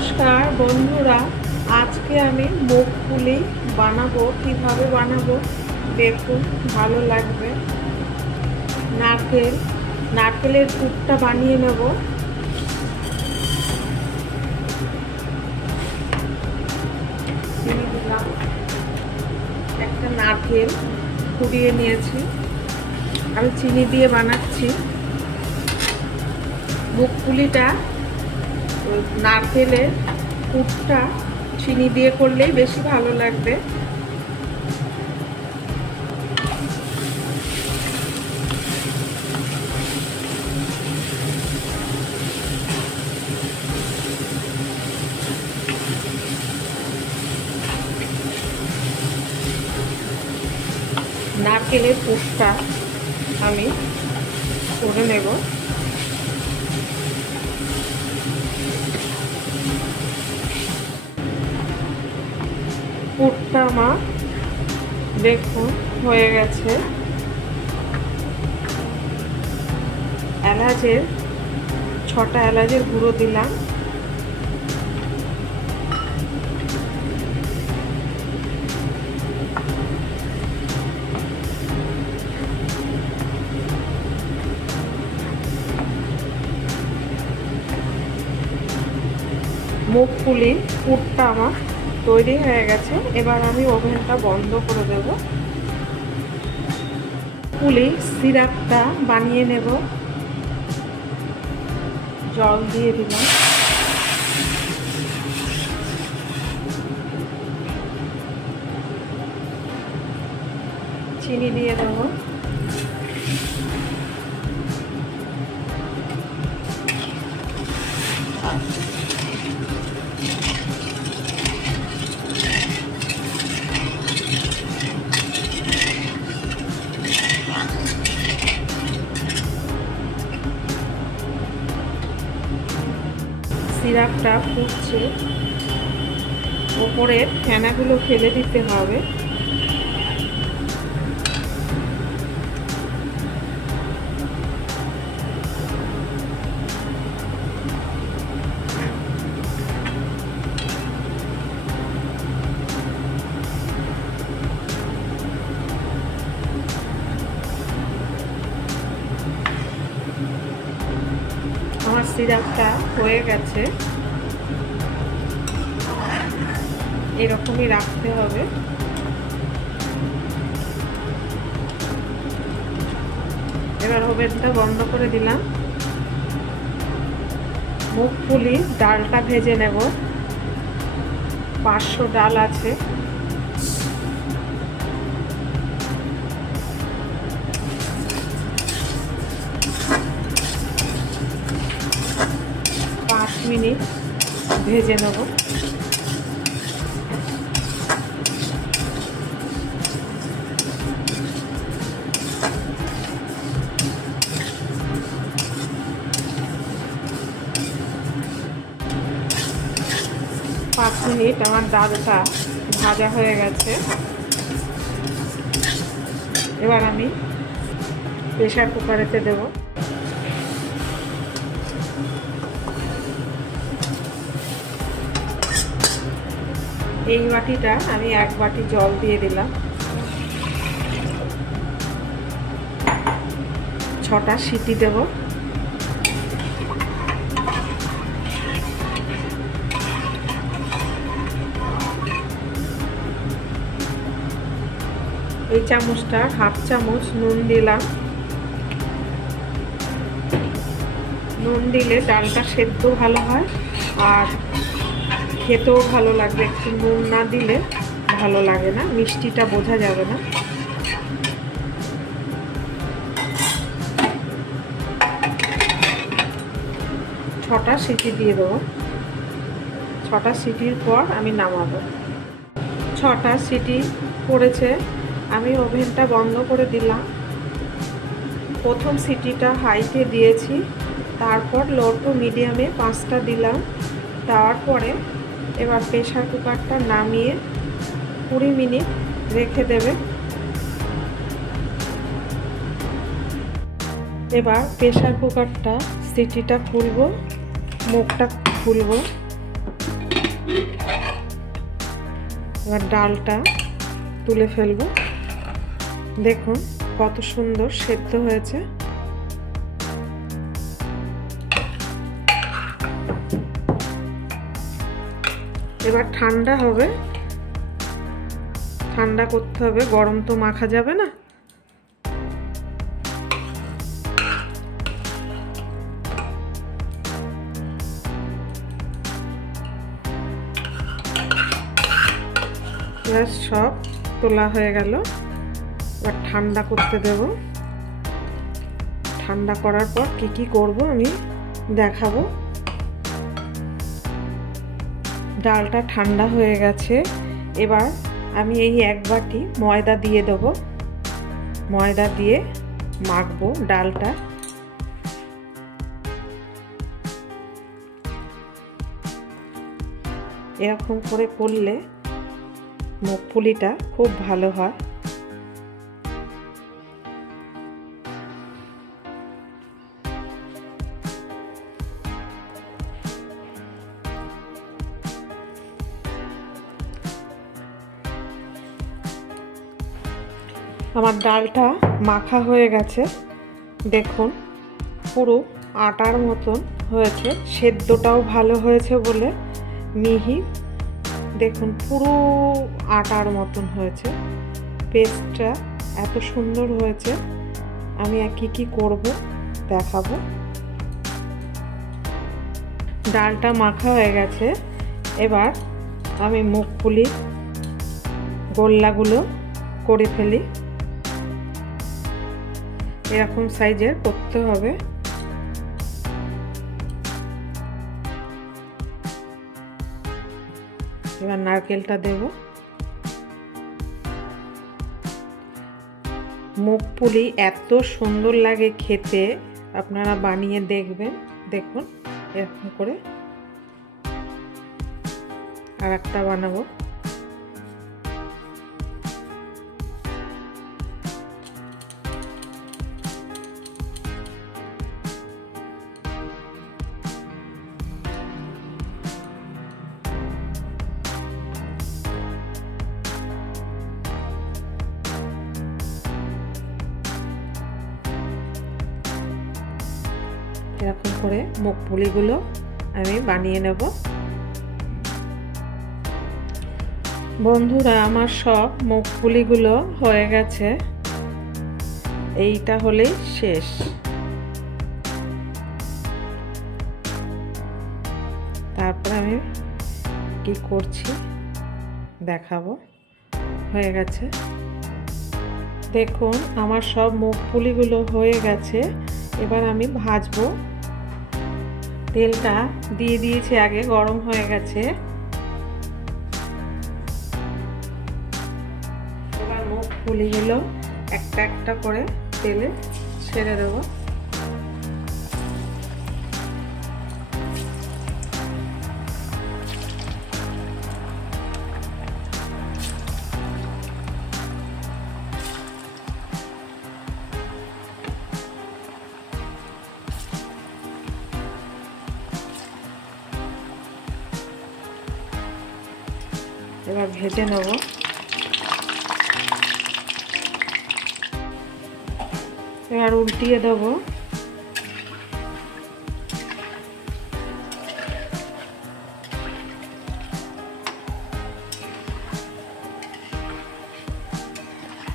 নমস্কার বন্ধুরা, আজকে আমি মুগ পুলি বানাবো। কিভাবে বানাবো দেখুন, ভালো লাগবে। নারকেলের পুরটা বানিয়ে নেব। চিনি দিলাম, একটা নারকেল কুড়িয়ে নিয়েছি, আমি চিনি দিয়ে বানাচ্ছি। মুগ পুলিটা নারকেলের পুরটা চিনি দিয়ে করলেই বেশি ভালো লাগবে। নারকেলের পুরটা আমি করে নেব। পুরটা আমার দেখুন হয়ে গেছে। এলাচের 6টা এলাচের গুঁড়ো দিলাম, মুগ পুলি পুরটা আমার তৈরি হয়ে গেছে। এবার আমি ওভেনটা বন্ধ করে দেব। পুলি সিরাপটা বানিয়ে নেব। জল দিয়ে দিলাম, চিনি দিয়ে দেবো, সিরাপটা ফুটছে, ওপরের ফেনাগুলো ফেলে দিতে হবে। আমার সিরাপটা হয়ে গেছে, এরকমই রাখতে হবে। এবার ওভেনটা বন্ধ করে দিলাম। মুগ পুলি ডালটা ভেজে নেব। 500 ডাল আছে, মিনিট ভেজে নেব। পাঁচ মিনিট আমার ডালটা ভাজা হয়ে গেছে। এবার আমি প্রেসার কুকারেতে দেব। এই বাটিটা আমি 1 বাটি জল দিয়ে দিলাম। 6টা সিটি দেব। এই চামচটা 1/2 চামচ নুন দিলাম। নুন দিলে ডালটা সেদ্ধ ভালো হয় আর খেতেও ভালো লাগবে। একটু নুন না দিলে ভালো লাগে না, মিষ্টিটা বোঝা যাবে না। ছটা সিটি দিয়ে দেবো। 6টা সিটির পর আমি নামাবো। 6টা সিটি পড়েছে, আমি ওভেনটা বন্ধ করে দিলাম। প্রথম সিটিটা হাইতে দিয়েছি, তারপর লো টু মিডিয়ামে 5টা দিলাম। দেওয়ার পরে এবার প্রেসার কুকারটা নামিয়ে 20 মিনিট রেখে দেবে। এবার প্রেসার কুকারটা সিটিটা খুলবো, মুখটা খুলবো। এবার ডালটা তুলে ফেলবো। দেখুন কত সুন্দর সেদ্ধ হয়েছে। এবার ঠান্ডা হবে, ঠান্ডা করতে হবে, গরম তো মাখা যাবে না। এবার সব তোলা হয়ে গেল। এবার ঠান্ডা করতে দেব। ঠান্ডা করার পর কি করব আমি দেখাবো। ডালটা ঠান্ডা হয়ে গেছে। এবার আমি এই এক বাটি ময়দা দিয়ে দেব। ময়দা দিয়ে মাখবো ডালটা। এরকম করে করলে মুগপুলিটা খুব ভালো হয়। আমার ডালটা মাখা হয়ে গেছে। দেখুন পুরো আটার মতন হয়েছে, সেদ্ধটাও ভালো হয়েছে বলে মিহি। দেখুন পুরো আটার মতন হয়েছে, পেস্টটা এত সুন্দর হয়েছে। আমি আর কি করব দেখাবো। ডালটা মাখা হয়ে গেছে। এবার আমি মুগপুলি গোল্লাগুলো করে ফেলি। এরকম সাইজের করতে হবে। এবার নারকেলটা দেব। মুগপুলি এত সুন্দর লাগে খেতে, আপনারা বানিয়ে দেখবেন। দেখুন এরকম করে আর একটা বানাবো। এরকম করে মুগপুলিগুলো আমি বানিয়ে নেব। বন্ধুরা আমার সব মুগপুলিগুলো হয়ে গেছে। এইটা হলেই শেষ। তারপর আমি কি করছি দেখাবো। হয়ে গেছে। দেখুন আমার সব মুগপুলিগুলো হয়ে গেছে। এবার আমি ভাজবো। তেলটা দিয়ে দিয়েছি আগে, গরম হয়ে গেছে। এবার মুগপুলিগুলো একটা একটা করে তেলে ছেড়ে দেব। এবার ভেজে নেব। এবার উল্টিয়ে দেব।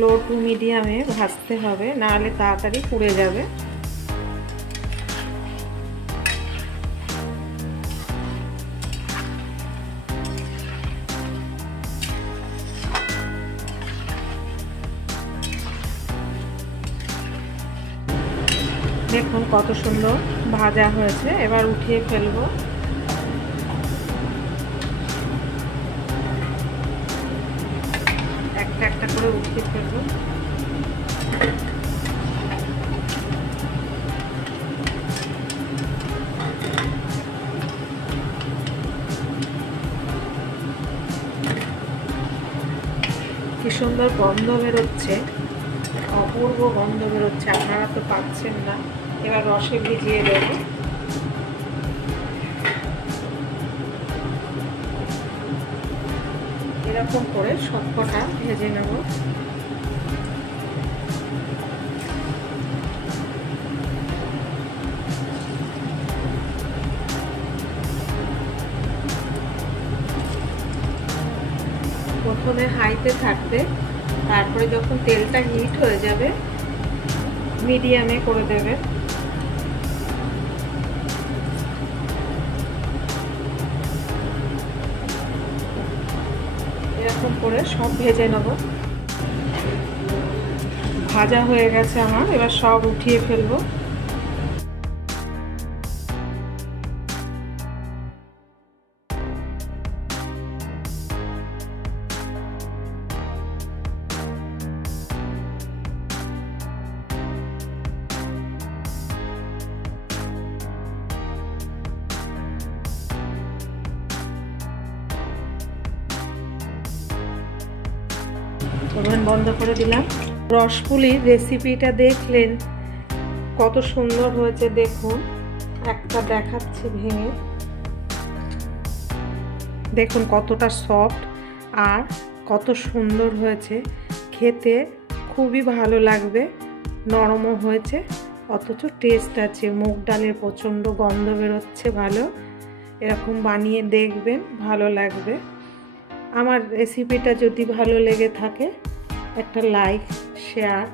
লো টু মিডিয়ামে ভাজতে হবে, নাহলে তাড়াতাড়ি পুড়ে যাবে। দেখুন কত সুন্দর ভাজা হয়েছে। এবার উঠিয়ে ফেলবো। একটা একটা করে উঠিয়ে ফেলবো। কি সুন্দর গন্ধ বেরোচ্ছে, অপূর্ব গন্ধ বেরোচ্ছে, আপনারা তো পাচ্ছেন না। এবার রসে ভিজিয়ে দেব। এরকম এরকম করে সবকটা ভেজে নেব। প্রথমে হাইতে থাকবে, তারপরে যখন তেলটা হিট হয়ে যাবে মিডিয়ামে করে দেবে। এরকম করে সব ভেজে নেব। ভাজা হয়ে গেছে আমার, এবার সব উঠিয়ে ফেলবো। ওভেন বন্ধ করে দিলাম। রসপুলির রেসিপিটা দেখলেন কত সুন্দর হয়েছে, দেখুন একটা দেখাচ্ছি ভেঙে, দেখুন কতটা সফট আর কত সুন্দর হয়েছে, খেতে খুবই ভালো লাগবে, নরমও হয়েছে অথচ টেস্ট আছে। মুগ ডালের প্রচণ্ড গন্ধ বেরোচ্ছে ভালো। এরকম বানিয়ে দেখবেন, ভালো লাগবে। আমার রেসিপিটা যদি ভালো লেগে থাকে একটা লাইক শেয়ার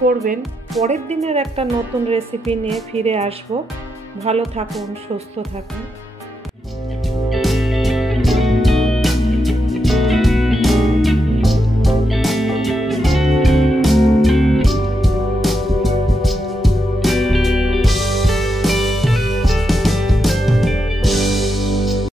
করবেন। পরের দিনের একটা নতুন রেসিপি নিয়ে ফিরে আসব। ভালো থাকুন, সুস্থ থাকুন।